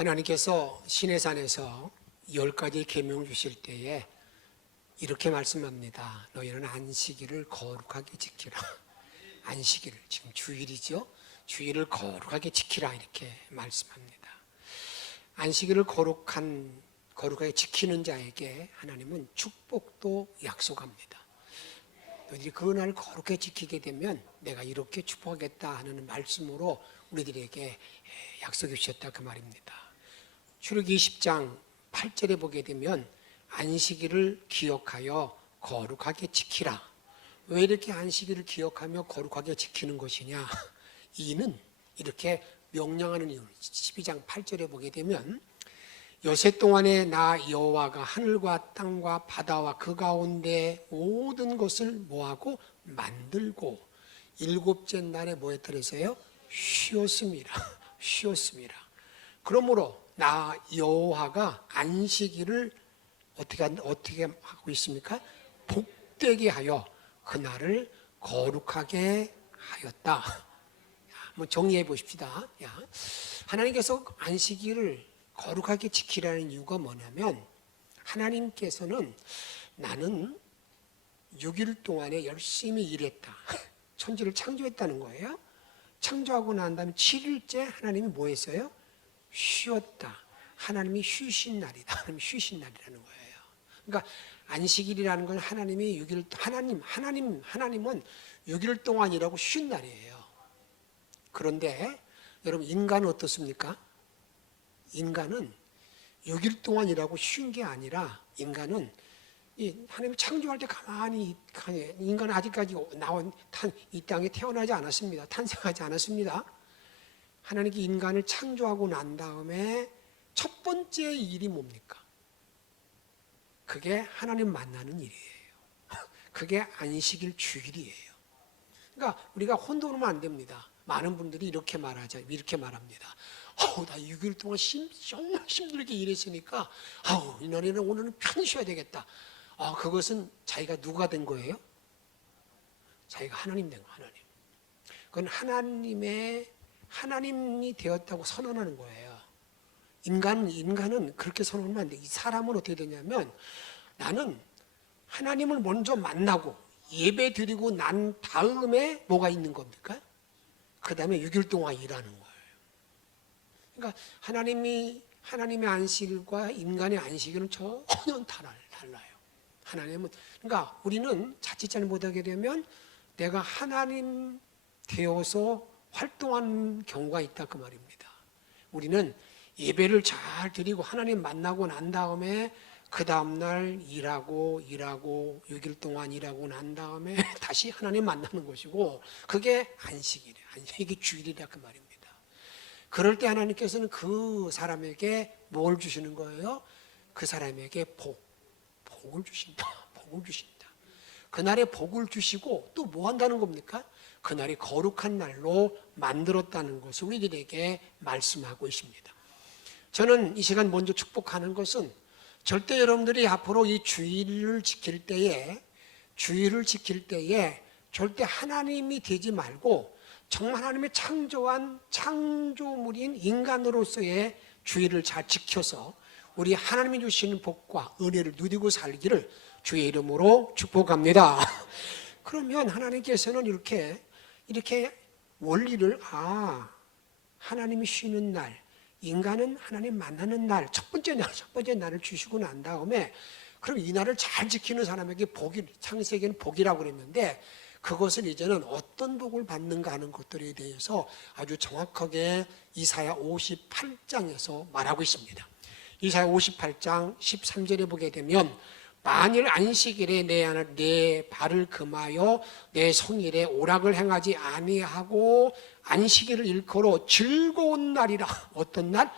하나님께서 시내산에서 10가지 계명 주실 때에 이렇게 말씀합니다. 너희는 안식일을 거룩하게 지키라. 안식일, 지금 주일이죠. 주일을 거룩하게 지키라 이렇게 말씀합니다. 안식일을 거룩하게 지키는 자에게 하나님은 축복도 약속합니다. 너희들이 그날 거룩하게 지키게 되면 내가 이렇게 축복하겠다 하는 말씀으로 우리들에게 약속해 주셨다 그 말입니다. 출애굽기 20장 8절에 보게 되면 안식일을 기억하여 거룩하게 지키라. 왜 이렇게 안식일을 기억하며 거룩하게 지키는 것이냐? 이는 이렇게 명령하는 이유. 12장 8절에 보게 되면 여세 동안에 나 여호와가 하늘과 땅과 바다와 그 가운데 모든 것을 뭐하고 만들고 일곱째 날에 뭐 했다 그랬어요? 쉬었습니다. 쉬었습니다. 그러므로 나 여호와가 안식일을 어떻게 하고 있습니까? 복되게 하여 그날을 거룩하게 하였다. 한번 정리해 보십시다. 하나님께서 안식일을 거룩하게 지키라는 이유가 뭐냐면 하나님께서는 나는 6일 동안에 열심히 일했다. 천지를 창조했다는 거예요. 창조하고 난 다음에 7일째 하나님이 뭐 했어요? 쉬었다. 하나님이 쉬신 날이다. 하나님이 쉬신 날이라는 거예요. 그러니까 안식일이라는 건 하나님이 6일 하나님은 6일 동안 일하고 쉰 날이에요. 그런데 여러분 인간은 어떻습니까? 인간은 6일 동안 일하고 쉰 게 아니라 인간은 하나님이 창조할 때 가만히 인간은 아직까지 이 땅에 태어나지 않았습니다. 탄생하지 않았습니다. 하나님이 인간을 창조하고 난 다음에 첫 번째 일이 뭡니까? 그게 하나님 만나는 일이에요. 그게 안식일 주일이에요. 그러니까 우리가 혼돈하면 안 됩니다. 많은 분들이 이렇게 말합니다. 나 6일 동안 정말 힘들게 일했으니까 이날에는 오늘은 편히 쉬어야 되겠다. 그것은 자기가 누가 된 거예요? 자기가 하나님 된 거, 하나님. 그건 하나님이 되었다고 선언하는 거예요. 인간은 그렇게 선언하면 안 돼. 이 사람은 어떻게 되냐면 나는 하나님을 먼저 만나고 예배 드리고 난 다음에 뭐가 있는 겁니까? 그 다음에 6일 동안 일하는 거예요. 그러니까 하나님의 안식일과 인간의 안식일은 전혀 달라요. 그러니까 우리는 자칫 잘못하게 되면 내가 하나님 되어서 활동하는 경우가 있다 그 말입니다. 우리는 예배를 잘 드리고 하나님 만나고 난 다음에 그 다음날 일하고 6일 동안 일하고 난 다음에 다시 하나님 만나는 것이고 그게 안식일이에요. 안식이 주일이라 그 말입니다. 그럴 때 하나님께서는 그 사람에게 뭘 주시는 거예요? 그 사람에게 복을 주신다. 복을 주신다. 그날에 복을 주시고 또 뭐 한다는 겁니까? 그날이 거룩한 날로 만들었다는 것을 우리들에게 말씀하고 있습니다. 저는 이 시간 먼저 축복하는 것은 절대 여러분들이 앞으로 이 주일을 지킬 때에 절대 하나님이 되지 말고 정말 하나님의 창조한 창조물인 인간으로서의 주일을 잘 지켜서 우리 하나님이 주시는 복과 은혜를 누리고 살기를 주의 이름으로 축복합니다. 그러면 하나님께서는 이렇게 원리를 하나님이 쉬는 날, 인간은 하나님 만나는 날, 첫 번째 날을 주시고 난 다음에 그럼 이 날을 잘 지키는 사람에게 창세기는 복이라고 그랬는데 그것을 이제는 어떤 복을 받는가 하는 것들에 대해서 아주 정확하게 이사야 58장에서 말하고 있습니다. 이사야 58장 13절에 보게 되면 만일 안식일에 내 발을 금하여 내 성일에 오락을 행하지 아니하고 안식일을 일컬어 즐거운 날이라. 어떤 날?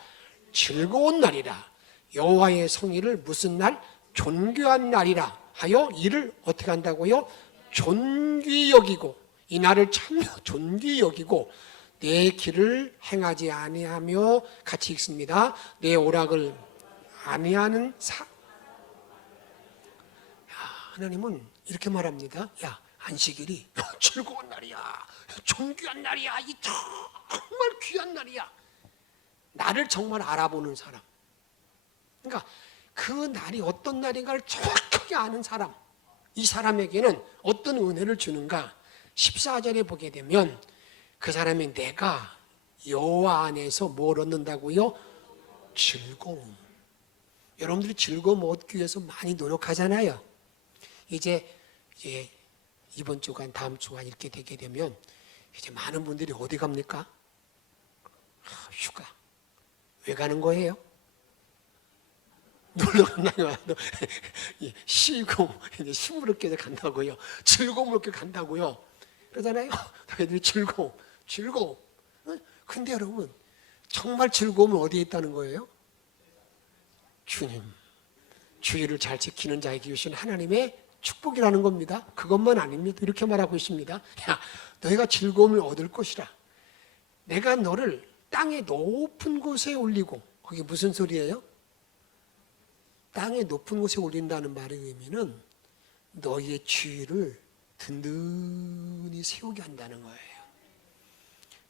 즐거운 날이라. 여호와의 성일을 무슨 날? 존귀한 날이라 하여 이를 어떻게 한다고요? 존귀 여기고 이 날을 참 존귀 여기고 내 길을 행하지 아니하며 같이 읽습니다. 내 오락을 아니하는 하나님은 이렇게 말합니다. 안식일이 즐거운 날이야. 존귀한 날이야. 이 정말 귀한 날이야. 나를 정말 알아보는 사람. 그러니까 그 날이 어떤 날인가를 정확하게 아는 사람. 이 사람에게는 어떤 은혜를 주는가? 14절에 보게 되면 그 사람이 내가 여호와 안에서 뭘 얻는다고요? 즐거움. 여러분들이 즐거움 얻기 위해서 많이 노력하잖아요. 이제 이번 주간 다음 주간 이렇게 되게 되면 이제 많은 분들이 어디 갑니까? 휴가. 왜 가는 거예요? 놀러 간다고요. 쉬고 이제 시무럽게 간다고요. 즐거움 얻게 간다고요. 그러잖아요. 애들이 즐거움. 근데 여러분 정말 즐거움은 어디에 있다는 거예요? 주님, 주의를 잘 지키는 자에게 주신 하나님의 축복이라는 겁니다. 그것만 아닙니다. 이렇게 말하고 있습니다. 야, 너희가 즐거움을 얻을 것이라. 내가 너를 땅의 높은 곳에 올리고, 그게 무슨 소리예요? 땅의 높은 곳에 올린다는 말의 의미는 너희의 주의를 든든히 세우게 한다는 거예요.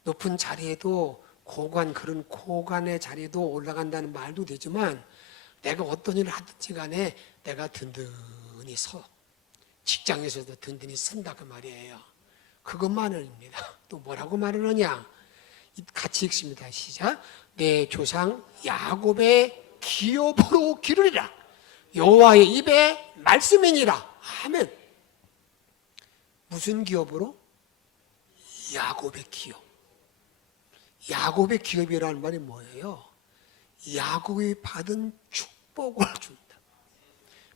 높은 자리에도 그런 고관의 자리에도 올라간다는 말도 되지만 내가 어떤 일을 하든지 간에 내가 든든히 서, 직장에서도 든든히 선다 그 말이에요. 그것만 아닙니다. 또 뭐라고 말하느냐? 같이 읽습니다. 시작. 내 조상 야곱의 기업으로 기르리라. 여호와의 입에 말씀이니라. 아멘. 무슨 기업으로? 야곱의 기업. 야곱의 기업이라는 말이 뭐예요? 야곱이 받은 축복을 준다.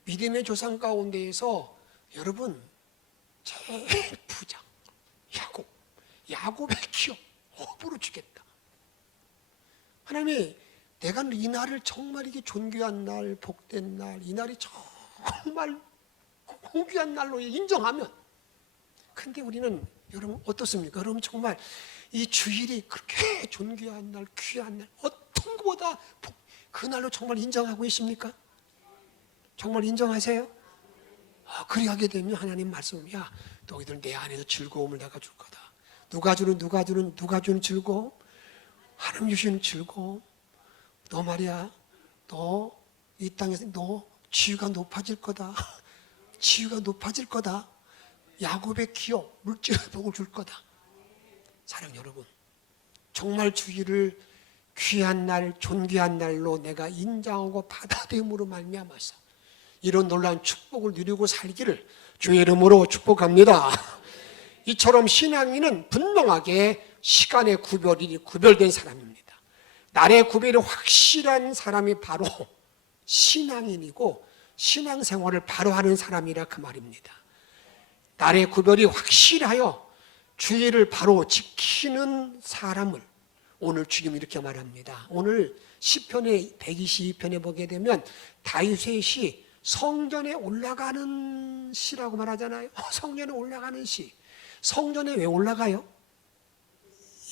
믿음의 조상 가운데에서 여러분 제일 부자 야곱의 기업 업으로 주겠다. 하나님이 내가 이 날을 정말 이게 존귀한 날, 복된 날, 이 날이 정말 고귀한 날로 인정하면, 근데 우리는 여러분 어떻습니까? 여러분 정말 이 주일이 그렇게 존귀한 날, 귀한 날, 어떤 것보다 그날로 정말 인정하고 있습니까? 정말 인정하세요? 그리하게 되면 하나님 말씀, 야, 너희들 내 안에서 즐거움을 내가 줄 거다. 누가 주는 즐거움? 하나님 주시는 즐거움. 너 말이야, 너 이 땅에서 너 지위가 높아질 거다. 지위가 높아질 거다. 야곱의 기업, 물질의 복을 줄 거다. 사랑 여러분, 정말 주일을 귀한 날, 존귀한 날로 내가 인정하고 받아들임으로 말미암아서 이런 놀라운 축복을 누리고 살기를 주의 이름으로 축복합니다. 이처럼 신앙인은 분명하게 시간의 구별된 사람입니다. 날의 구별이 확실한 사람이 바로 신앙인이고 신앙생활을 바로 하는 사람이라 그 말입니다. 날의 구별이 확실하여 주의를 바로 지키는 사람을 오늘 주님 이렇게 말합니다. 오늘 시편의 122편에 보게 되면 다윗의 시, 성전에 올라가는 시라고 말하잖아요. 성전에 올라가는 시. 성전에 왜 올라가요?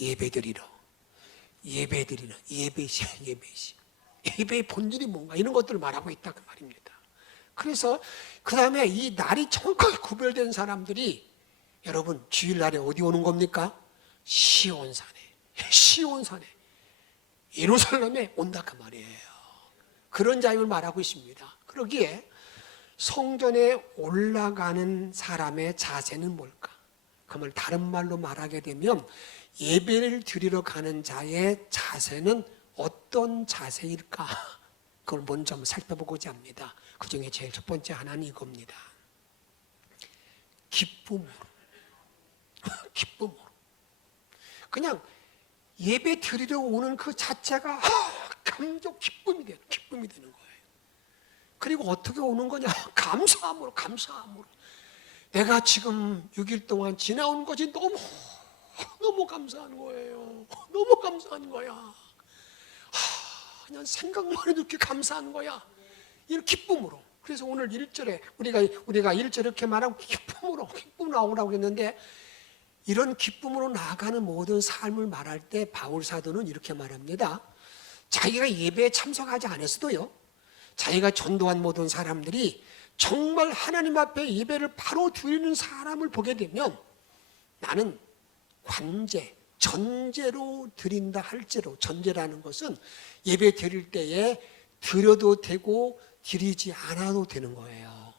예배드리러. 예배시. 예배의 본질이 뭔가 이런 것들을 말하고 있다 그 말입니다. 그래서 그 다음에 이 날이 정확하게 구별된 사람들이 여러분 주일날에 어디 오는 겁니까? 시온산에 예루살렘에 온다 그 말이에요. 그런 자임을 말하고 있습니다. 그러기에 성전에 올라가는 사람의 자세는 뭘까? 그걸 다른 말로 말하게 되면 예배를 드리러 가는 자의 자세는 어떤 자세일까? 그걸 먼저 한번 살펴보고자 합니다. 그 중에 제일 첫 번째 하나는 이겁니다. 기쁨으로. 그냥 예배 드리러 오는 그 자체가 감격, 기쁨이 되는 거예요. 그리고 어떻게 오는 거냐? 감사함으로. 내가 지금 6일 동안 지나온 것이 너무 감사한 거예요. 너무 감사한 거야. 그냥 생각만 해도 이렇게 감사한 거야. 이런 기쁨으로. 그래서 오늘 1절에 우리가 1절에 이렇게 말하고 기쁨으로 나오라고 했는데, 이런 기쁨으로 나아가는 모든 삶을 말할 때 바울 사도는 이렇게 말합니다. 자기가 예배에 참석하지 않았어도요, 자기가 전도한 모든 사람들이 정말 하나님 앞에 예배를 바로 드리는 사람을 보게 되면 나는 관제, 전제로 드린다 할지라도, 전제라는 것은 예배 드릴 때에 드려도 되고 드리지 않아도 되는 거예요.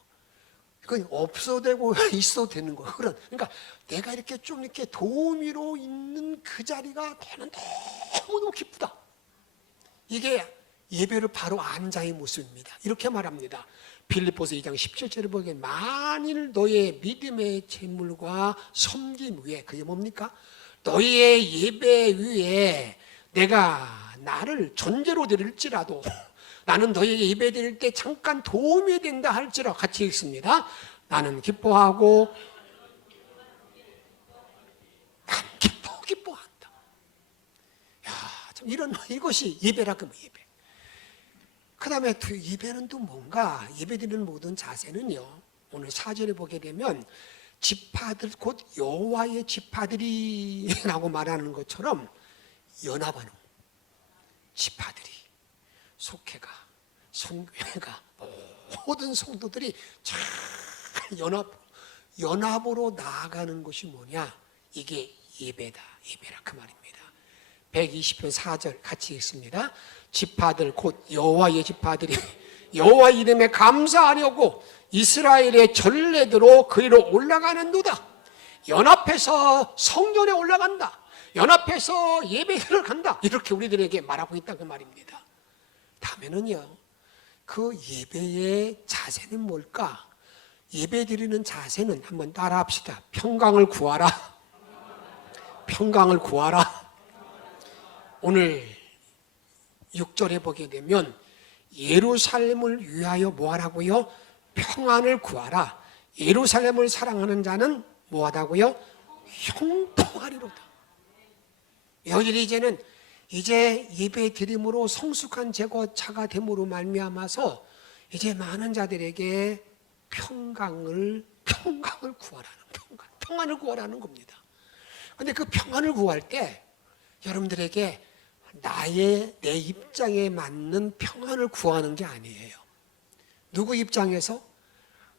그건 없어도 되고 있어도 되는 거예요. 그러니까 내가 이렇게 좀 이렇게 도우미로 있는 그 자리가 나는 너무너무 기쁘다. 이게 예배를 바로 안 자의 모습입니다. 이렇게 말합니다. 빌립보서 2장 17절에 보기에 만일 너의 믿음의 제물과 섬김 위에, 그게 뭡니까? 너희의 예배 위에 내가 나를 전제로 드릴지라도, 나는 너희에게 예배 드릴 때 잠깐 도움이 된다 할지라도, 같이 읽습니다. 나는 기뻐하고 난 기뻐한다. 야, 참 이것이 예배라. 그러면 예배. 그 다음에 예배는 또 뭔가, 예배 드리는 모든 자세는요, 오늘 4절에 보게 되면 지파들, 곧 여호와의 지파들이 라고 말하는 것처럼 연합하는 지파들이, 속회가, 선교회가, 모든 성도들이 잘 연합으로 나아가는 것이 뭐냐? 이게 예배다. 예배라 그 말입니다. 120편 4절 같이 읽습니다. 지파들 곧 여호와의 지파들이 여호와 이름에 감사하려고 이스라엘의 전례대로 그리로 올라가는도다. 연합해서 성전에 올라간다. 연합해서 예배를 간다. 이렇게 우리들에게 말하고 있다 그 말입니다. 다음에는요, 그 예배의 자세는 뭘까? 예배 드리는 자세는 한번 따라 합시다. 평강을 구하라. 평강을 구하라. 오늘 6절에 보게 되면 예루살렘을 위하여 뭐하라고요? 평안을 구하라. 예루살렘을 사랑하는 자는 뭐하다고요? 형통하리로다. 여기를 이제 예배 드림으로 성숙한 제거차가 됨으로 말미암아서 이제 많은 자들에게 평강을 구하라는, 평안을 구하라는 겁니다. 그런데 그 평안을 구할 때 여러분들에게 내 입장에 맞는 평안을 구하는 게 아니에요. 누구 입장에서?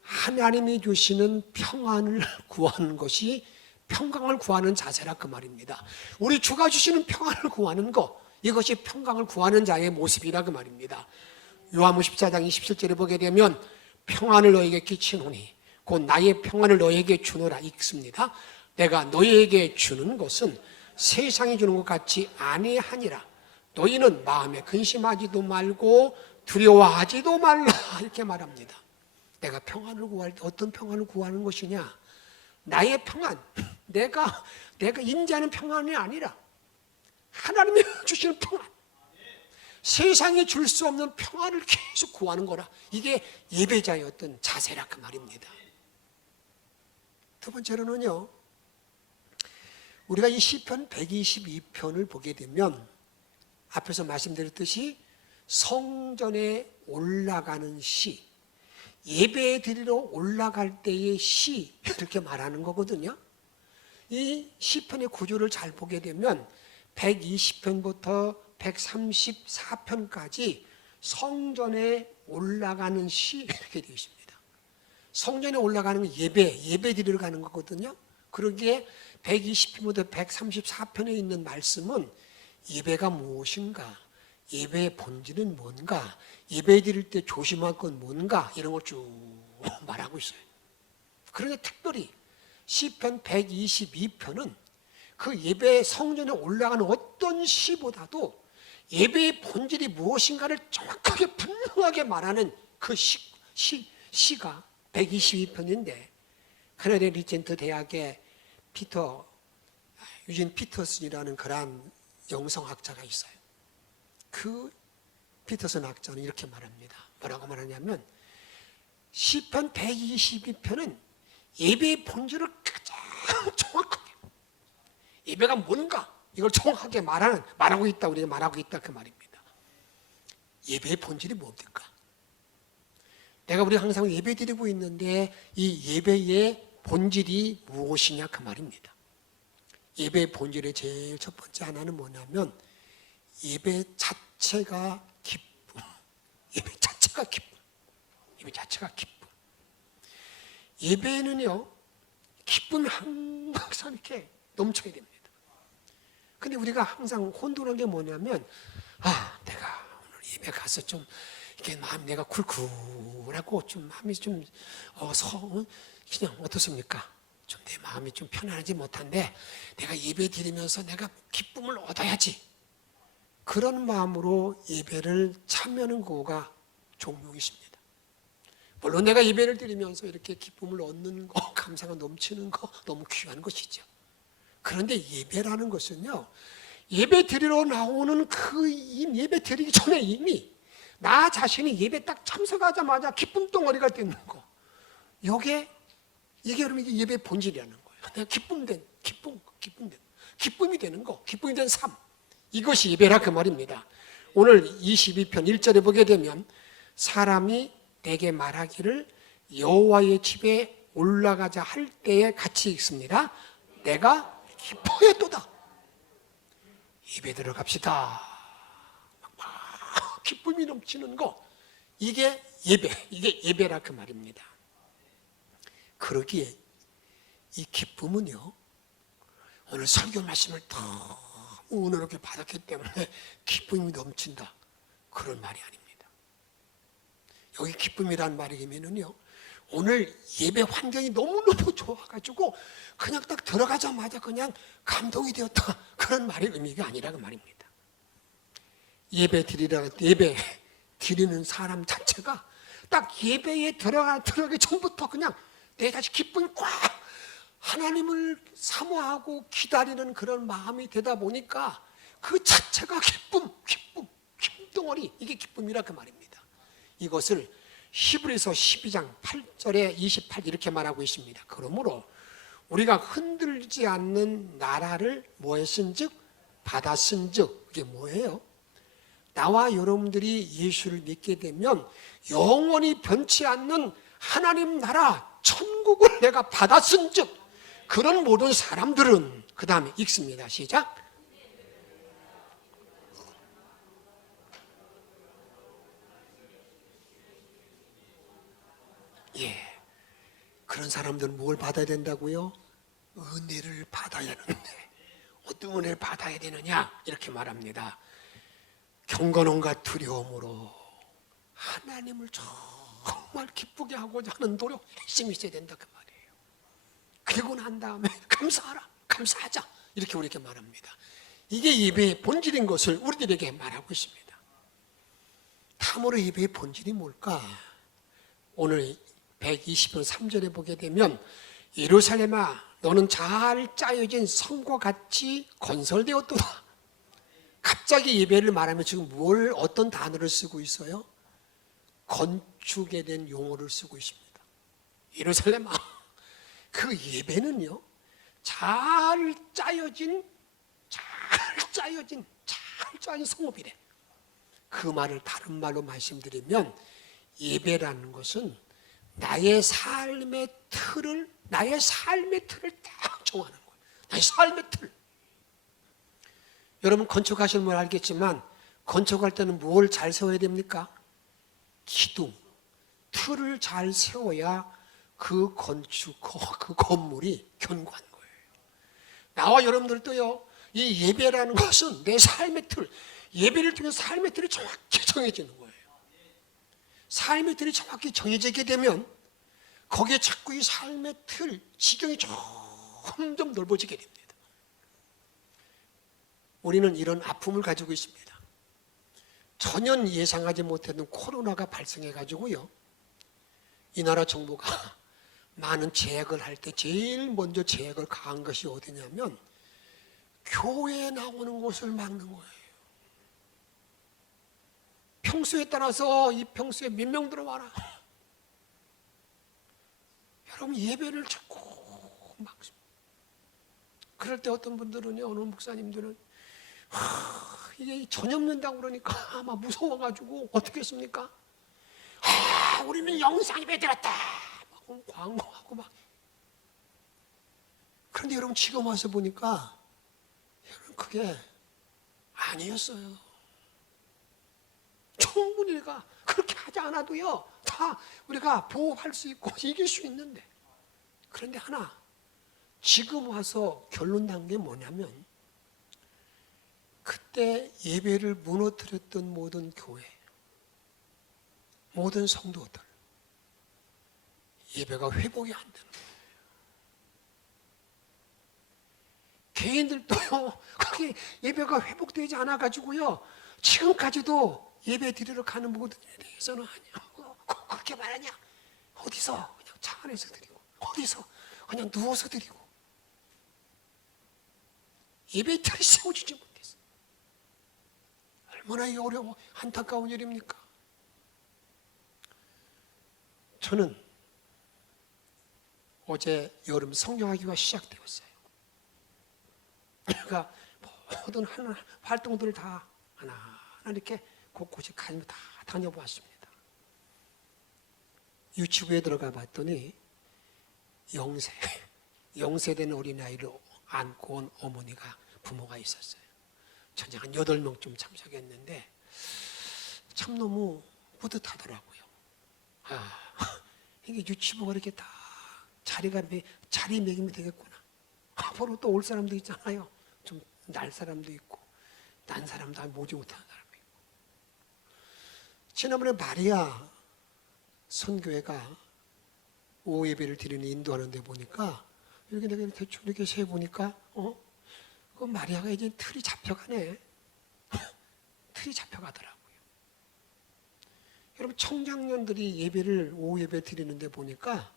하나님이 주시는 평안을 구하는 것이 평강을 구하는 자세라 그 말입니다. 우리 주가 주시는 평안을 구하는 것, 이것이 평강을 구하는 자의 모습이라 그 말입니다. 요한복음 14장 27절에 보게 되면 평안을 너에게 끼치노니 곧 나의 평안을 너에게 주노라 읽습니다. 내가 너에게 주는 것은 세상이 주는 것 같이 아니하니라. 너희는 마음에 근심하지도 말고 두려워하지도 말라 이렇게 말합니다. 내가 평안을 구할 때 어떤 평안을 구하는 것이냐? 나의 평안, 내가 인지하는 평안이 아니라 하나님이 주시는 평안, 세상에 줄 수 없는 평안을 계속 구하는 거라. 이게 예배자의 어떤 자세라 그 말입니다. 두 번째로는요, 우리가 이 시편 122편을 보게 되면 앞에서 말씀드렸듯이 성전에 올라가는 시, 예배 드리러 올라갈 때의 시, 이렇게 말하는 거거든요. 이 시편의 구조를 잘 보게 되면 120편부터 134편까지 성전에 올라가는 시 이렇게 되어 있습니다. 성전에 올라가는 건 예배 드리러 가는 거거든요. 그러기에 120편부터 134편에 있는 말씀은 예배가 무엇인가, 예배의 본질은 뭔가, 예배 드릴 때 조심할 건 뭔가, 이런 걸 쭉 말하고 있어요. 그런데 특별히 시편 122편은 그 예배 성전에 올라가는 어떤 시보다도 예배의 본질이 무엇인가를 정확하게 분명하게 말하는 그 시가 122편인데, 캐나다 리젠트 대학의 유진 피터슨이라는 그런 영성학자가 있어요. 그 피터슨 학자는 이렇게 말합니다. 뭐라고 말하냐면 시편 122편은 예배의 본질을 가장 정확하게, 예배가 뭔가 이걸 정확하게 말하고 있다, 우리가 말하고 있다 그 말입니다. 예배의 본질이 뭡니까? 우리 항상 예배 드리고 있는데 이 예배의 본질이 무엇이냐 그 말입니다. 예배의 본질의 제일 첫 번째 하나는 뭐냐면 예배 자체가 기쁨. 예배 자체가 기쁨. 예배 자체가 기쁨. 예배는요, 기쁨이 항상 이렇게 넘쳐야 됩니다. 근데 우리가 항상 혼돈한 게 뭐냐면, 내가 오늘 예배 가서 좀 이게 마음 내가 쿨쿨하고 좀 마음이 좀 그냥 어떻습니까? 좀 내 마음이 좀 편안하지 못한데 내가 예배 드리면서 내가 기쁨을 얻어야지. 그런 마음으로 예배를 참여하는 거가 종용이십니다. 물론 내가 예배를 드리면서 이렇게 기쁨을 얻는 거, 감사가 넘치는 거 너무 귀한 것이죠. 그런데 예배라는 것은요, 예배 드리러 나오는 예배 드리기 전에 이미 나 자신이 예배 딱 참석하자마자 기쁨 덩어리가 되는 거. 이게 여러분 이게 예배의 본질이라는 거예요. 내가 기쁨이 되는 거, 기쁨이 된 삶. 이것이 예배라 그 말입니다. 오늘 22편 1절에 보게 되면 사람이 내게 말하기를 여호와의 집에 올라가자 할 때에 같이 읽습니다. 내가 기뻐했도다. 예배 들어갑시다. 기쁨이 넘치는 거. 이게 예배라 그 말입니다. 그러기에 이 기쁨은요, 오늘 설교 말씀을 너무 은혜롭게 받았기 때문에 기쁨이 넘친다. 그런 말이 아닙니다. 여기 기쁨이란 말이면은요, 오늘 예배 환경이 너무너무 좋아가지고 그냥 딱 들어가자마자 그냥 감동이 되었다. 그런 말의 의미가 아니라 그 말입니다. 예배 드리는 사람 자체가 딱 예배에 들어가기 전부터 그냥 내 자신 기쁨이 꽉 하나님을 사모하고 기다리는 그런 마음이 되다 보니까 그 자체가 기쁨 덩어리, 이게 기쁨이라 그 말입니다. 이것을 히브리서 12장 8절에 28 이렇게 말하고 있습니다. 그러므로 우리가 흔들리지 않는 나라를 뭐했은즉 받았은즉, 이게 뭐예요? 나와 여러분들이 예수를 믿게 되면 영원히 변치 않는 하나님 나라 천국을 내가 받았은즉, 그런 모든 사람들은 그 다음에 읽습니다. 시작. 그런 사람들은 뭘 받아야 된다고요? 은혜를 받아야 하는데 어떤 은혜를 받아야 되느냐? 이렇게 말합니다. 경건함과 두려움으로 하나님을 정말 기쁘게 하고자 하는 노력 열심히 있어야 된다 그 말이에요. 그리고 난 다음에 감사하자 이렇게 우리에게 말합니다. 이게 예배의 본질인 것을 우리들에게 말하고 있습니다. 참으로 예배의 본질이 뭘까? 오늘 120편 3절에 보게 되면 예루살렘아 너는 잘 짜여진 성과 같이 건설되었도다. 갑자기 예배를 말하면 지금 어떤 단어를 쓰고 있어요? 건축에 대한 용어를 쓰고 있습니다. 예루살렘아, 그 예배는요, 잘 짜여진 성읍이래. 그 말을 다른 말로 말씀드리면 예배라는 것은 나의 삶의 틀을 딱 정하는 거예요. 나의 삶의 틀. 여러분 건축하시는 분 알겠지만 건축할 때는 뭘 잘 세워야 됩니까? 기둥, 틀을 잘 세워야 그 건물이 견고한 거예요. 나와 여러분들도요, 이 예배라는 것은 내 삶의 틀, 예배를 통해서 삶의 틀이 정확히 정해지는 거예요. 삶의 틀이 정확히 정해지게 되면 거기에 자꾸 이 삶의 틀, 지경이 점점 넓어지게 됩니다. 우리는 이런 아픔을 가지고 있습니다. 전혀 예상하지 못했던 코로나가 발생해가지고요, 이 나라 정부가 많은 제약을 할 때 제일 먼저 제약을 가한 것이 어디냐면 교회에 나오는 것을 막는 거예요. 평수에 따라서 이 평수에 몇 명 들어와라. 여러분 예배를 자꾸 막습니다. 그럴 때 어떤 분들은요, 어느 목사님들은 이게 전염된다고 그러니까 아마 무서워가지고 어떻게 했습니까? 우리는 영상 예배 드렸다. 막 광고하고 막. 그런데 여러분 지금 와서 보니까 여러분 그게 아니었어요. 충분히 우리가 그렇게 하지 않아도요, 다 우리가 보호할 수 있고 이길 수 있는데. 그런데 하나 지금 와서 결론 난 게 뭐냐면 그때 예배를 무너뜨렸던 모든 교회, 모든 성도들, 예배가 회복이 안 되는 거예요. 개인들도 그게 예배가 회복되지 않아가지고요, 지금까지도 예배 드리러 가는 모든에 대해서는 아니야. 그렇게 말하냐? 어디서 그냥 차 안에서 드리고, 어디서 그냥 누워서 드리고, 예배 이틀을 세워주지 못했어. 얼마나 이게 어려워, 안타까운 일입니까? 저는 어제 여름 성경학기가 시작되었어요. 그러니까 모든 활동들을 다 하나하나 이렇게 곳곳에 다 다녀보았습니다. 유치부에 들어가 봤더니 영세 된 어린아이를 안고 온 어머니가, 부모가 있었어요. 전체 한 8명쯤 참석했는데 참 너무 뿌듯하더라고요. 이게 유치부가 이렇게 다 자리 매김이 되겠구나. 앞으로 또 올 사람도 있잖아요. 좀 날 사람도 있고, 난 사람도 모지 못하는 사람도 있고. 지난번에 마리아 선교회가 오후 예배를 드리는 인도하는 데 보니까, 여기 내가 대충 이렇게 세 보니까, 그 마리아가 이제 틀이 잡혀가네. 틀이 잡혀가더라고요. 여러분, 청장년들이 예배를, 오후 예배 드리는 데 보니까,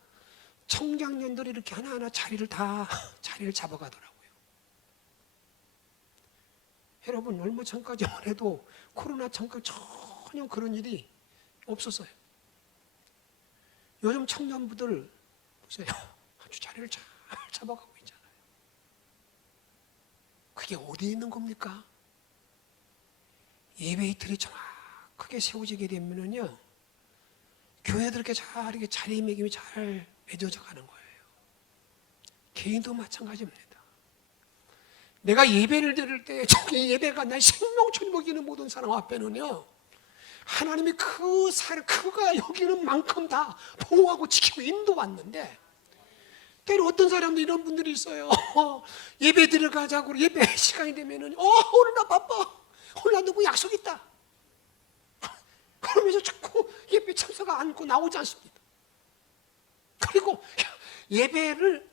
청장년들이 이렇게 하나하나 자리를 잡아가더라고요. 여러분, 얼마 전까지만 해도 코로나 전까지 전혀 그런 일이 없었어요. 요즘 청년부들 보세요. 아주 자리를 잘 잡아가고 있잖아요. 그게 어디에 있는 겁니까? 예배 이틀이 정확하게 세워지게 되면요, 교회들 잘 이렇게 자리매김이 잘 맺어져 가는 거예요. 개인도 마찬가지입니다. 내가 예배를 드릴 때 저기 예배가 날 생명줄 먹이는 모든 사람 앞에는요, 하나님이 그가 여기는 만큼 다 보호하고 지키고 인도왔는데, 때로 어떤 사람도 이런 분들이 있어요. 예배 들어가자고 예배 시간이 되면은 오늘 나 바빠, 오늘 나 누구 약속 있다, 그러면서 자꾸 예배 참석 않고 나오지 않습니다. 그리고 예배를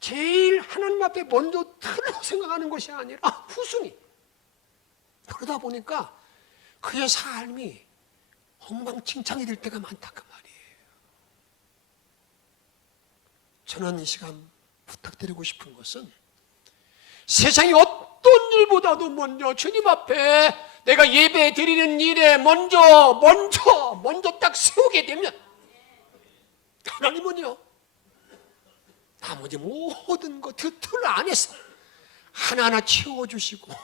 제일 하나님 앞에 먼저 틀로 생각하는 것이 아니라 후순위. 그러다 보니까 그의 삶이 엉망진창이 될 때가 많다, 그 말이에요. 저는 이 시간 부탁드리고 싶은 것은, 세상의 어떤 일보다도 먼저 주님 앞에 내가 예배 드리는 일에 먼저 딱 세우게 되면, 하나님은요, 나머지 모든 것 틀 안에서 하나하나 채워주시고,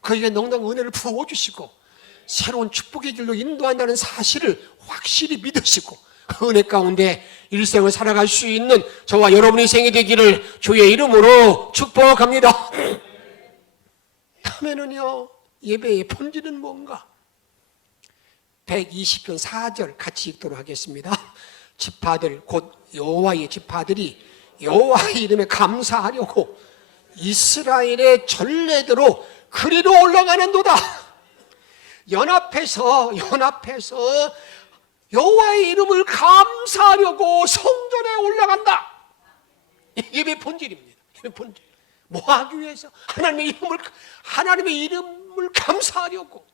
그에게 넉넉한 은혜를 부어주시고, 새로운 축복의 길로 인도한다는 사실을 확실히 믿으시고, 은혜 가운데 일생을 살아갈 수 있는 저와 여러분의 생이 되기를 주의 이름으로 축복합니다. 다음에는요, 예배의 본질은 뭔가? 120편 4절 같이 읽도록 하겠습니다. 지파들, 곧 여호와의 지파들이 여호와의 이름에 감사하려고 이스라엘의 전례대로 그리로 올라가는도다. 연합해서 여호와의 이름을 감사하려고 성전에 올라간다. 이게 본질입니다. 이게 본질. 뭐 하기 위해서? 하나님의 이름을 감사하려고.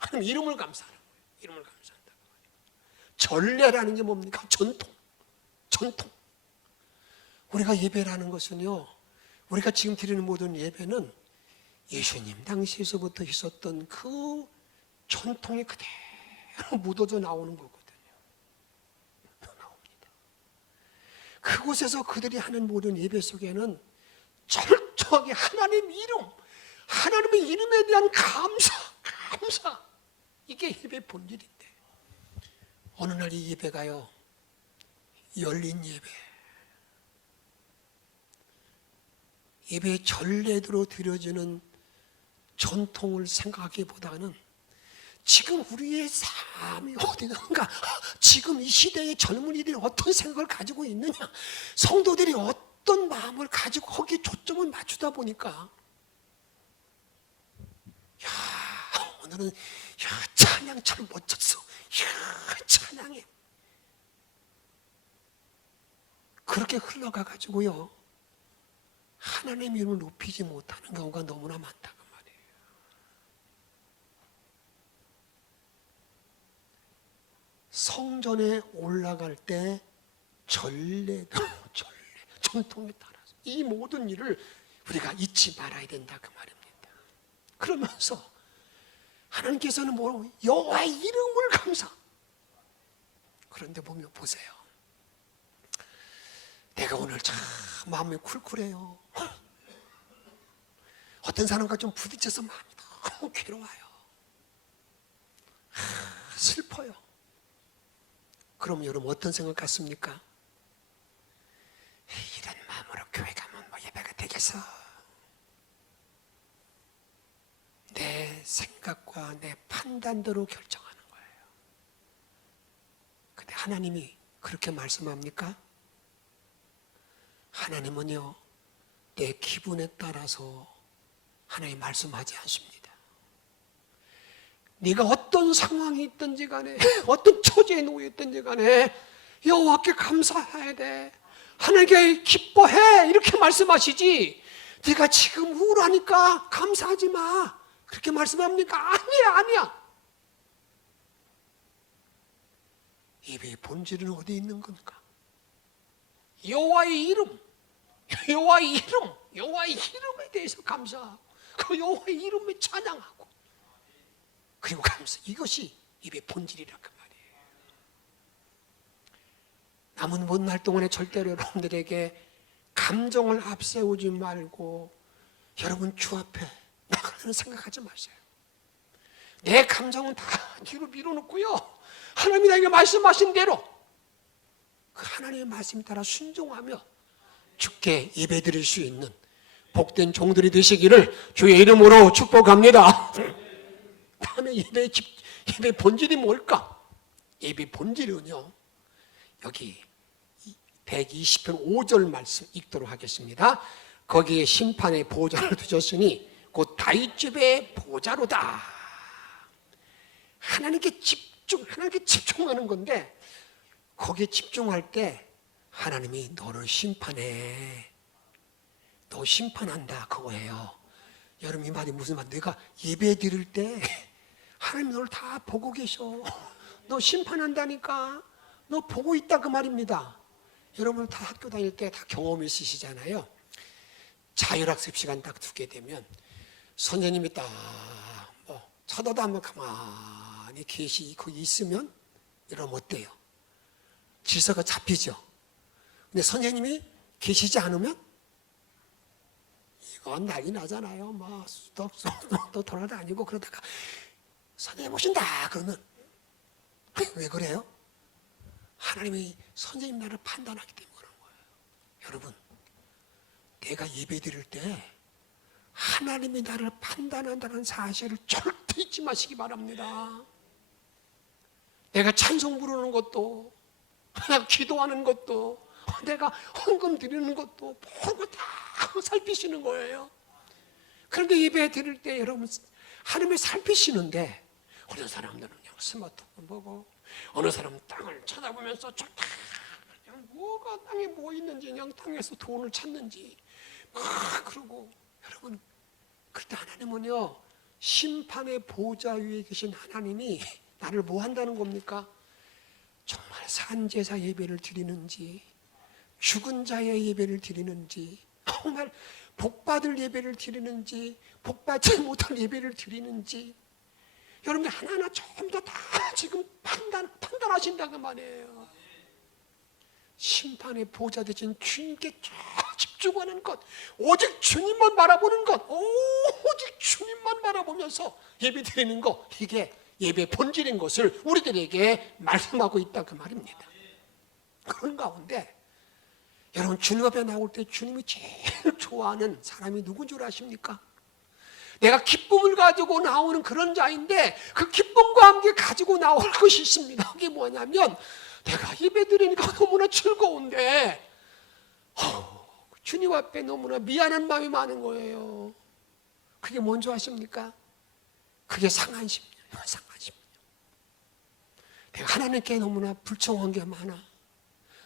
하나님의 이름을 감사하는 거예요. 이름을 감사한다. 전례라는 게 뭡니까? 전통. 우리가 예배라는 것은요, 우리가 지금 드리는 모든 예배는 예수님 당시에서부터 있었던 그 전통이 그대로 묻어져 나오는 거거든요. 나옵니다. 그곳에서 그들이 하는 모든 예배 속에는 철저하게 하나님의 이름에 대한 감사, 이게 예배의 본질인데, 어느 날 이 예배가요, 열린 예배의 전례대로 드려지는 전통을 생각하기보다는 지금 우리의 삶이 어디든가, 지금 이 시대의 젊은이들이 어떤 생각을 가지고 있느냐, 성도들이 어떤 마음을 가지고 거기에 초점을 맞추다 보니까 야, 오늘은 찬양처럼 멋졌어. 찬양해. 그렇게 흘러가가지고요, 하나님의 이름을 높이지 못하는 경우가 너무나 많다고 말이에요. 성전에 올라갈 때 전통에 따라서 이 모든 일을 우리가 잊지 말아야 된다 그 말입니다. 그러면서 하나님께서는 여호와의 이름을 감사. 그런데 보세요. 내가 오늘 참 마음이 쿨쿨해요. 어떤 사람과 좀 부딪혀서 마음이 너무 괴로워요. 슬퍼요. 그럼 여러분 어떤 생각 같습니까? 이런 마음으로 교회 가면 예배가 되겠어? 내 생각과 내 판단대로 결정하는 거예요. 근데 하나님이 그렇게 말씀합니까? 하나님은요, 내 기분에 따라서 하나님 말씀하지 않습니다. 네가 어떤 상황이 있든지 간에, 어떤 처지에 놓여 있든지 간에 여호와께 감사해야 돼. 하나님께 기뻐해. 이렇게 말씀하시지, 네가 지금 우울하니까 감사하지 마. 그렇게 말씀합니까? 아니야. 예배의 본질은 어디 있는 건가? 여호와의 이름에 대해서 감사하고, 그 여호와의 이름에 찬양하고, 그리고 감사. 이것이 예배의 본질이라 그 말이에요. 남은 본 날 동안에 절대로 여러분들에게 감정을 앞세우지 말고 여러분 주 앞에 나가는 생각하지 마세요. 내 감정은 다 뒤로 밀어놓고요, 하나님이 나에게 말씀하신 대로 그 하나님의 말씀 따라 순종하며 주께 예배드릴 수 있는 복된 종들이 되시기를 주의 이름으로 축복합니다. 다음에 예배 본질이 뭘까? 예배 본질은요, 여기 120편 5절 말씀 읽도록 하겠습니다. 거기에 심판의 보좌를 두셨으니 곧 다윗집의 보좌로다. 하나님께 집중하는 건데, 거기에 집중할 때 하나님이 너를 심판해. 너 심판한다 그거예요. 여러분, 이 말이 무슨 말? 내가 예배 드릴 때 하나님 너를 다 보고 계셔. 너 심판한다니까. 너 보고 있다 그 말입니다. 여러분 다 학교 다닐 때 다 경험이 있으시잖아요. 자율학습 시간 딱 두게 되면 선생님이 딱 쳐다도 한번 가만히 거기 있으면 여러분 어때요? 질서가 잡히죠. 근데 선생님이 계시지 않으면 이건 난리 나잖아요. 또 돌아다니고 그러다가 선생님 오신다 그러면 왜 그래요? 하나님이 선생님 나를 판단하기 때문에 그런 거예요. 여러분, 내가 예배 드릴 때 하나님이 나를 판단한다는 사실을 절대 잊지 마시기 바랍니다. 내가 찬송 부르는 것도, 내가 기도하는 것도, 내가 헌금 드리는 것도 모두 다 살피시는 거예요. 그런데 예배 드릴 때 여러분 하나님이 살피시는데, 어느 사람들은 그냥 스마트폰 보고, 어느 사람은 땅을 쳐다보면서 좋다, 그냥 뭐가 땅에 뭐 있는지 그냥 땅에서 돈을 찾는지 막 그러고. 여러분, 그때 하나님은요, 심판의 보좌 위에 계신 하나님이 나를 뭐 한다는 겁니까? 정말 산제사 예배를 드리는지, 죽은 자의 예배를 드리는지, 정말 복받을 예배를 드리는지, 복받지 못할 예배를 드리는지, 여러분들 하나하나 전부 다 지금 판단하신다 그 말이에요. 심판의 보좌 되신 주님께 집중하는 것, 오직 주님만 바라보는 것, 오직 주님만 바라보면서 예배 드리는 것, 이게 예배 본질인 것을 우리들에게 말씀하고 있다 그 말입니다. 그런 가운데 여러분, 주님 앞에 나올 때 주님이 제일 좋아하는 사람이 누군 줄 아십니까? 내가 기쁨을 가지고 나오는 그런 자인데, 그 기쁨과 함께 가지고 나올 것이 있습니다. 그게 뭐냐면, 내가 예배 드리니까 너무나 즐거운데 주님 앞에 너무나 미안한 마음이 많은 거예요. 그게 뭔지 아십니까? 그게 상한 심령이에요. 상한 심령. 내가 하나님께 너무나 불청한 게 많아.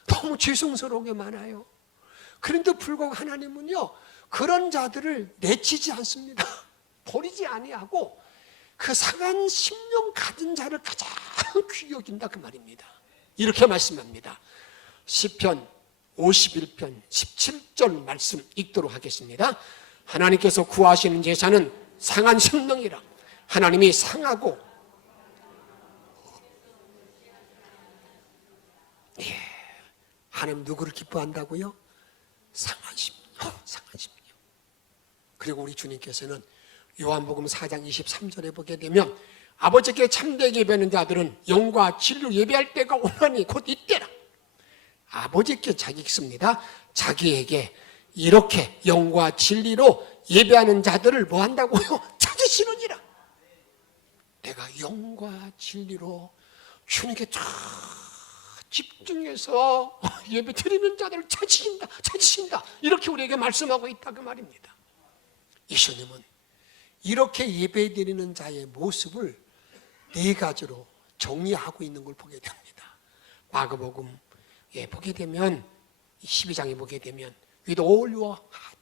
너무 죄송스러운 게 많아요. 그런데 불구하고 하나님은요, 그런 자들을 내치지 않습니다. 버리지 아니하고 그 상한 심령 가진 자를 가장 귀히 여긴다 그 말입니다. 이렇게 말씀합니다. 시편 51편 17절 말씀 읽도록 하겠습니다. 하나님께서 구하시는 제사는 상한 심령이라. 하나님이 상하고 하나님 누구를 기뻐한다고요? 상한 심령, 상한 심령. 그리고 우리 주님께서는 요한복음 4장 23절에 보게 되면 아버지께 참되게 예배하는 자들은 영과 진리로 예배할 때가 오나니 곧 이때라. 아버지께 자기 있습니다. 자기에게 이렇게 영과 진리로 예배하는 자들을 뭐 한다고요? 찾으시느니라. 내가 영과 진리로 주님께 쫙 집중해서 예배 드리는 자들을 찾으신다. 이렇게 우리에게 말씀하고 있다 그 말입니다. 예수님은 이렇게 예배 드리는 자의 모습을 네 가지로 정리하고 있는 걸 보게 됩니다. 마가복음 보게 되면 12장에 보게 되면 With all your heart,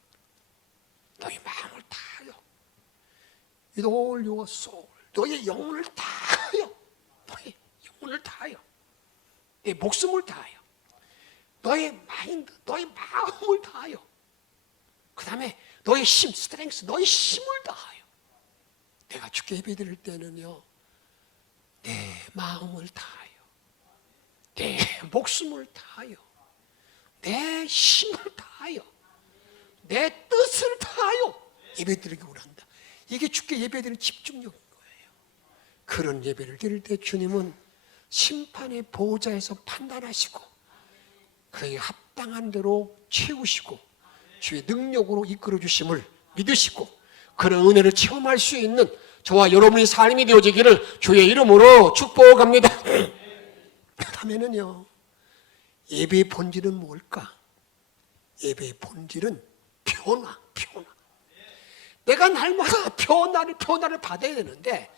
너의 마음을 다하여, With all your soul, 너의 영혼을 다하여, 너의 영혼을 다하여, 내 목숨을 다하여, 너의 마인드, 너의 마음을 다하여, 그 다음에 너의 힘, 스트렝스, 너의 힘을 다하여. 내가 주께 예배 드릴 때는요, 내 마음을 다하여, 내 목숨을 다하여, 내 힘을 다하여, 내 뜻을 다하여 예배 드리기 원한다. 이게 주께 예배 드리는 집중력인 거예요. 그런 예배를 드릴 때 주님은 심판의 보호자에서 판단하시고 그에 합당한 대로 채우시고 주의 능력으로 이끌어 주심을 믿으시고 그런 은혜를 체험할 수 있는 저와 여러분의 삶이 되어지기를 주의 이름으로 축복합니다. 그다음에는요, 예배의 본질은 뭘까? 예배의 본질은 변화. 내가 날마다 변화를 받아야 되는데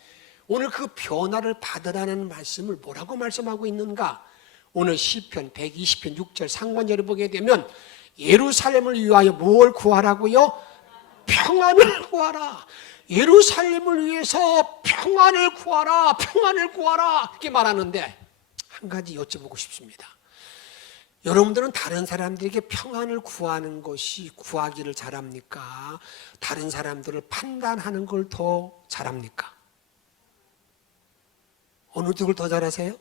오늘 그 변화를 받으라는 말씀을 뭐라고 말씀하고 있는가? 오늘 시편 120편 6절 상반절을 보게 되면 예루살렘을 위하여 뭘 구하라고요? 평안을 구하라. 예루살렘을 위해서 평안을 구하라. 그렇게 말하는데 한 가지 여쭤보고 싶습니다. 여러분들은 다른 사람들에게 평안을 구하는 것이 구하기를 잘합니까? 다른 사람들을 판단하는 걸 더 잘합니까? 어느 쪽을 더 잘하세요?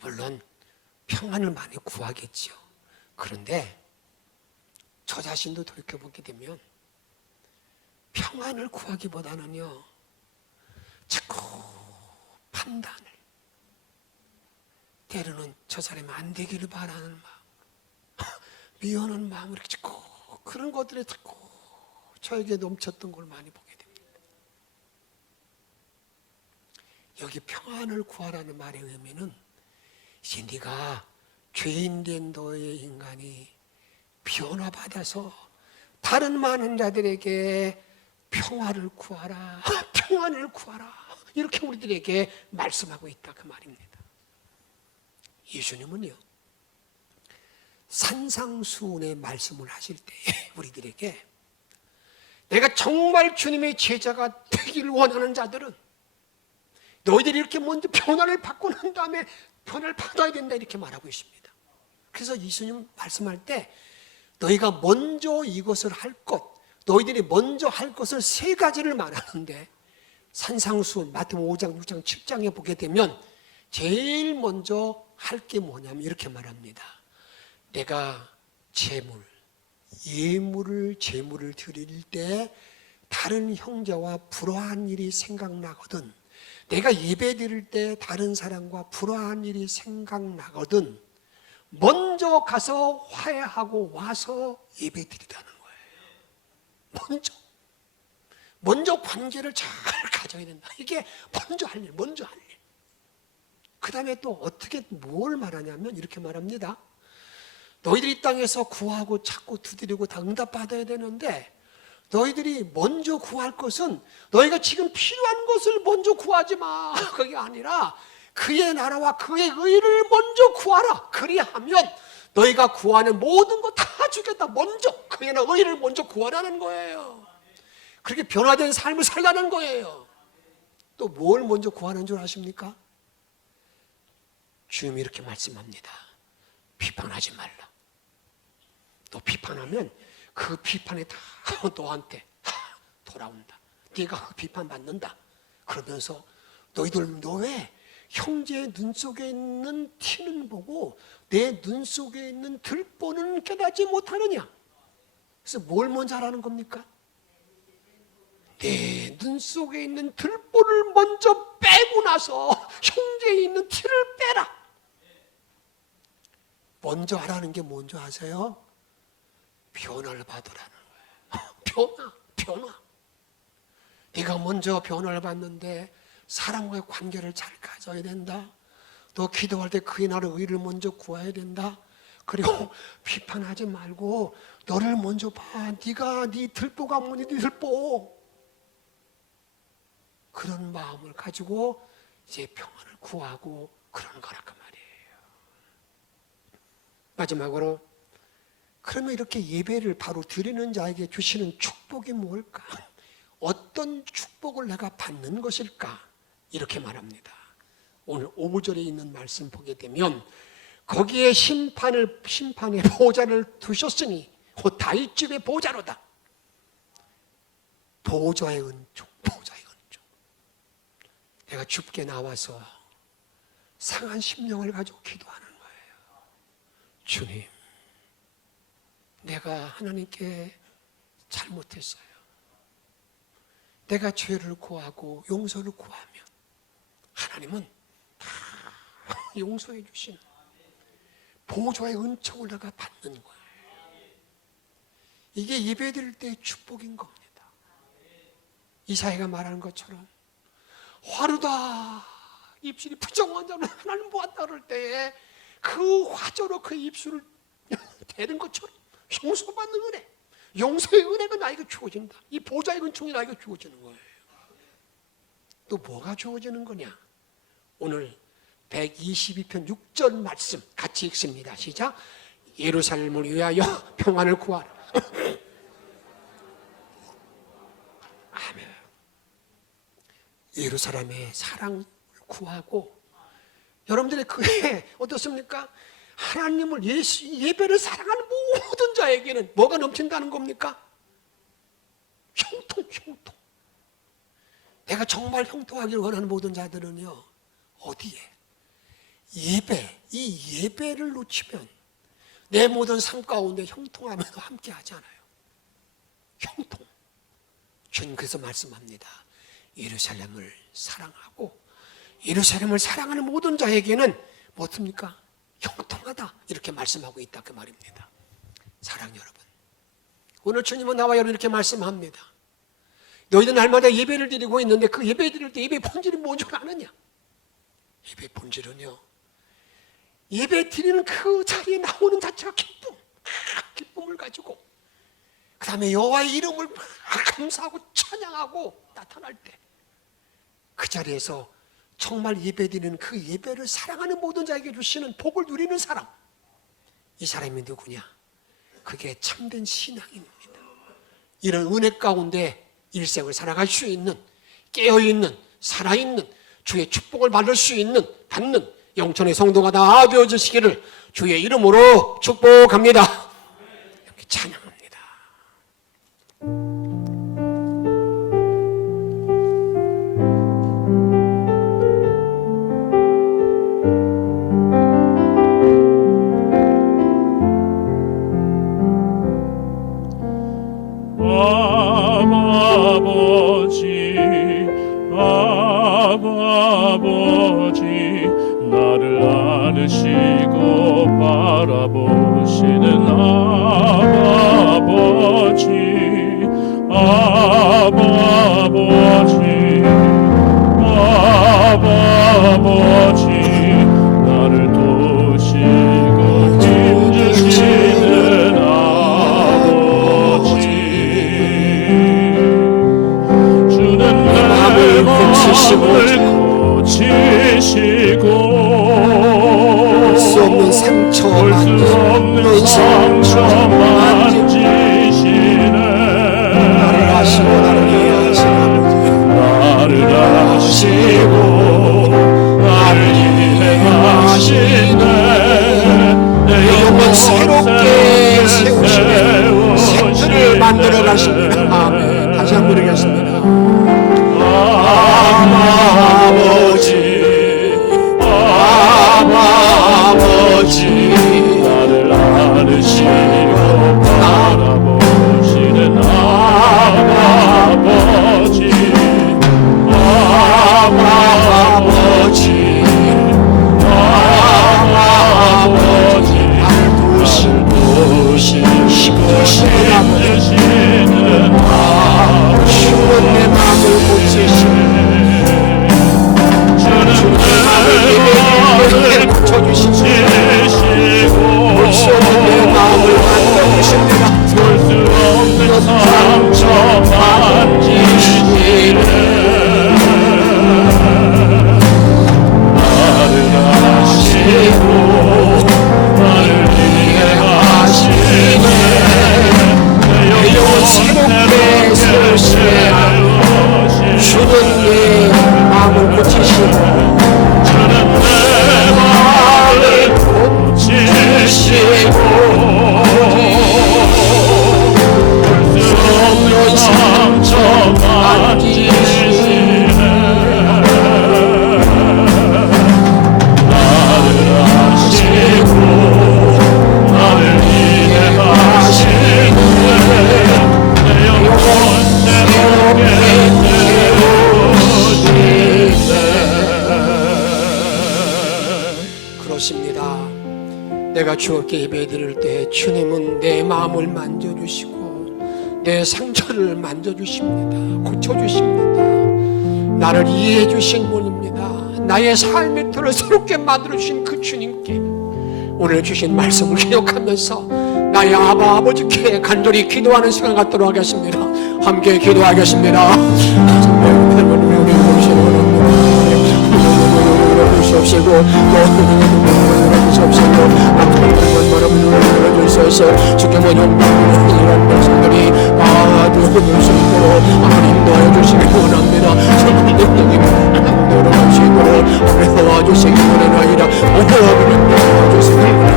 물론 평안을 많이 구하겠지요. 그런데 저 자신도 돌이켜보게 되면 평안을 구하기보다는요, 자꾸 판단을, 때로는 저 사람이 안 되기를 바라는 마음, 미워하는 마음을 이렇게 자꾸 그런 것들에 자꾸 저에게 넘쳤던 걸 많이 보게 됩니다. 여기 평안을 구하라는 말의 의미는 이제 네가 죄인된 너의 인간이 변화받아서 다른 많은 자들에게 평화를 구하라, 평안을 구하라, 이렇게 우리들에게 말씀하고 있다 그 말입니다. 예수님은요, 산상수훈의 말씀을 하실 때 우리들에게 내가 정말 주님의 제자가 되기를 원하는 자들은 너희들이 이렇게 먼저 변화를 받고 난 다음에 변화를 받아야 된다 이렇게 말하고 있습니다. 그래서 예수님 말씀할 때 너희가 먼저 이것을 할 것, 너희들이 먼저 할 것을 세 가지를 말하는데 산상수훈 마태복음 5장, 6장, 7장에 보게 되면 제일 먼저 할 게 뭐냐면 이렇게 말합니다. 내가 제물을 드릴 때 다른 형제와 불화한 일이 생각나거든, 내가 예배 드릴 때 다른 사람과 불화한 일이 생각나거든 먼저 가서 화해하고 와서 예배 드리라는 거예요. 먼저 관계를 잘 가져야 된다. 이게 먼저 할 일. 그 다음에 또 어떻게 뭘 말하냐면 이렇게 말합니다. 너희들이 이 땅에서 구하고 찾고 두드리고 다 응답받아야 되는데 너희들이 먼저 구할 것은 너희가 지금 필요한 것을 먼저 구하지 마. 그게 아니라 그의 나라와 그의 의를 먼저 구하라. 그리하면 너희가 구하는 모든 거 다 주겠다. 먼저 그의 의를 먼저 구하라는 거예요. 그렇게 변화된 삶을 살라는 거예요. 또 뭘 먼저 구하는 줄 아십니까? 주님이 이렇게 말씀합니다. 비판하지 말라. 너 비판하면 그 비판이 다 너한테 돌아온다. 네가 비판받는다. 그러면서 너희들 너 왜 형제의 눈 속에 있는 티는 보고 내 눈 속에 있는 들보는 깨닫지 못하느냐? 그래서 뭘 먼저 하라는 겁니까? 내 눈 속에 있는 들보를 먼저 빼고 나서 형제에 있는 티를 빼라. 먼저 하라는 게 뭔지 아세요? 변화를 받으라는 거예요. 변화. 네가 먼저 변화를 받는데 사람과의 관계를 잘 가져야 된다. 너 기도할 때 그의 나라의 의를 먼저 구해야 된다. 그리고 비판하지 말고 너를 먼저 봐. 네가 네 들보가 뭐니 네 들보. 그런 마음을 가지고 이제 평안을 구하고 그런 거라고 말이에요. 마지막으로 그러면 이렇게 예배를 바로 드리는 자에게 주시는 축복이 뭘까? 어떤 축복을 내가 받는 것일까? 이렇게 말합니다. 오늘 5절에 있는 말씀 보게 되면 거기에 심판의 보좌를 두셨으니 곧 다윗집의 보좌로다. 보좌의 은총, 보좌의 은총. 내가 주께 나와서 상한 심령을 가지고 기도하는 거예요. 주님, 내가 하나님께 잘못했어요. 내가 죄를 구하고 용서를 구하면 하나님은 다 용서해 주시는 보좌의 은총을 내가 받는 거예요. 이게 예배드릴 때의 축복인 겁니다. 이사야가 말하는 것처럼 화르다 입술이 부정한 자는 하나님 보았다 그럴 때에 그 화조로 그 입술을 대는 것처럼 용서받는 은혜, 용서의 은혜가 나에게 주어진다. 이 보좌의 은총이 나에게 주어지는 거예요. 또 뭐가 주어지는 거냐? 오늘 122편 6절 말씀 같이 읽습니다. 시작. 예루살렘을 위하여 평안을 구하라. 아멘. 예루살렘의 사랑을 구하고 여러분들의 그에 어떻습니까? 하나님을 예배를 사랑하는 모든 자에게는 뭐가 넘친다는 겁니까? 형통. 내가 정말 형통하기를 원하는 모든 자들은요, 어디에? 예배, 이 예배를 놓치면 내 모든 삶 가운데 형통하면 함께 하잖아요. 형통. 주님 그래서 말씀합니다. 예루살렘을 사랑하고 예루살렘을 사랑하는 모든 자에게는 뭐습니까? 형통하다. 이렇게 말씀하고 있다 그 말입니다. 사랑 여러분, 오늘 주님은 나와 여러분 이렇게 말씀합니다. 너희들 날마다 예배를 드리고 있는데 그 예배 드릴 때 예배 본질이 뭔 줄 아느냐? 예배 본질은요, 예배 드리는 그 자리에 나오는 자체가 기쁨, 기쁨을 가지고 그 다음에 여호와의 이름을 감사하고 찬양하고 나타날 때 그 자리에서 정말 예배드리는 그 예배를 사랑하는 모든 자에게 주시는 복을 누리는 사람, 이 사람이 누구냐? 그게 참된 신앙인입니다. 이런 은혜 가운데 일생을 살아갈 수 있는, 깨어있는, 살아있는, 주의 축복을 받을 수 있는, 받는 영천의 성도가 다 되어주시기를 주의 이름으로 축복합니다. 이렇게 찬양합니다. 아버지 나를 안으시고 바라보시는 아버지 나를 도시고 힘주시는 아버지 마음을 고치시고 볼 수 없는 상처 볼 수 없는 상처 만지시네 나를 아시고 나를 이해하시는 아버지 나를 아시고 나를 이해하시네 내 영혼 새롭게 세우시네 생들을 만들어 가십니다. 아멘. 다시 한번 부르겠습니다. 아버지 아버지 나를 안으시고 바라보시는 아버지 아버지 아버지 나를 도우시고 힘드시는 주는 내 마음을 고치시네 주는 내 마음을 고치시고 볼 수 없는 내 마음을 만져주십니다. 볼 수 없는 상처 만지시네 나를 아시고 나를 이해하시네 내 영혼 새롭게 세우시네 주는 내 마음을 고치시고 주는 내 마음을 고치시고 볼 수 없는 상처 만지시네 나를 아시고 나를 이해하시네 내 영혼 새롭게 그렇습니다. 내가 주께 예배드릴 때 주님은 내 마음을 만져주시고 내 상처를 만져주십니다. 고쳐주십니다. 나를 이해해 주신 분입니다. 나의 삶의 틀을 새롭게 만들어주신 그 주님께 오늘 주신 말씀을 기억하면서 나의 아버지께 간절히 기도하는 시간 갖도록 하겠습니다. 함께 기도하겠습니다. 주시옵시고 주시옵소서 주께만 이런 백성들이 받을 수 있도록 하나님 도와주시기 원합니다. 돌아가시도록 도와주시기 원하나이다. 도와주시기 원합니다.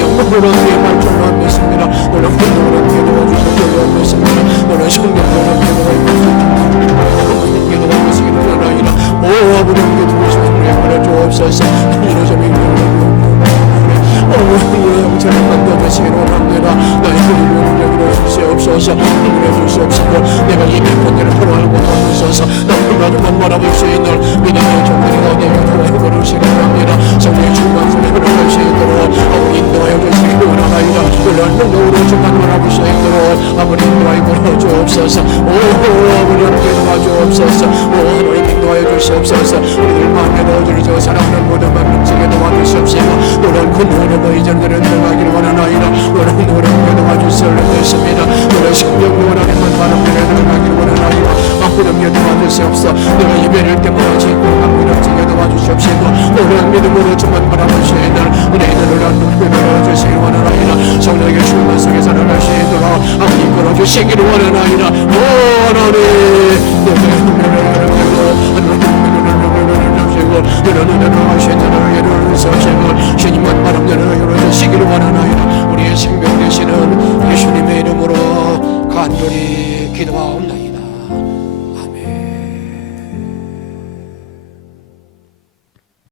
영광으로 뒤에 발전을 믿습니다. 노력으로 뒤에 도와주시기 원합니다. 노력 성령으로 뒤에 도와주시기 원하나이다. 오 아버지 함께 두시고 은혜 주옵소서. 이로저미 영체를 만들어주시기 원합니다. 나의 능력으로 주시옵소서. 은혜 주시옵시고 내가 이 백번대를 돌아가고 도와주소서. 나를 마지막 바라볼 수 있는 믿음의 종들이 내게 돌아오시기 원합니다. 성령의 충만성에 흘러갈 수 있도록 아버지 인도하여 주시기 원하나이다. 놀라운 능력으로 충만 바라볼 수 있도록 아버지 인도하여 주옵소서. 오 아버지 함께 도와주옵소서. 오 하나님 인도하여 주시옵소서. 우리들 마음에 넣어주리죠. 사랑하는 모든 만민에게 도와주시옵시고 놀라운 그 노래 너희 전들을 들어가기를 원하나이다. 놀라운 노래에 도와주시옵소서. 놀라운 성령의 원하는 바람들에 들어가기를 원하나이다. 아무렴에 도와주시옵소서. 내가 예배를 때마다 짓고 아무렴에 도와주시옵시고 놀라운 믿음으로 주만 바라볼 수 있는 은혜의 놀라운 눈을 열어주시기 원하나이다. 성령의 충만 속에 살아갈 수 있도록 아버님 끌어주시기를 원하나이다. 원하니 내가 이런 은혜로 하시는 은혜를 서시고 주님만 바람대로 열어주시기를 원하나이다. 우리의 생명 되시는 예수님의 이름으로 간절히 기도하옵나이다.